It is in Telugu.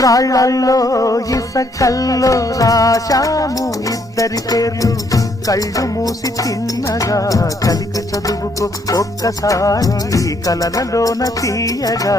రాళ్ళల్లో ఇసకల్లో రాశాము ఇద్దరి పేర్లు కళ్ళు మూసి తిన్నగా కలికి చదువుకో ఒక్కసారి కలలలోన తీయగా